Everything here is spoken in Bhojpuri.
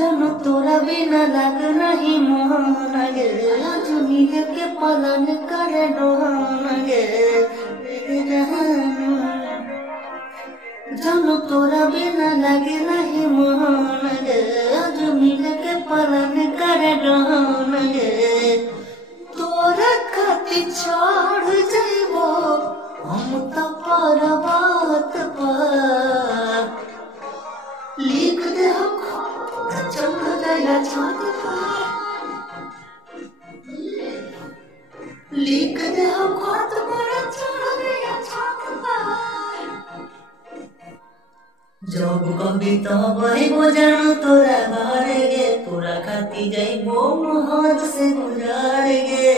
जानो तोरा बिना लग नहीं मोहन गे आज मिल के पालन करे रोहन गे जानो तोरा बिना लगे नहीं मोहन गे आज मिल के पालन करे रोहन गे तोरा खातिर छोड़ जाइबो हम तो पर्वत पर लिख दे हो चंद जाएगा छात पर लिख दे हो खात पर चढ़ गया छात पर जब कभी तो बहिबो जानो तोरा घर गे तोरा खाती जाइबो मोहद से गुजार गे।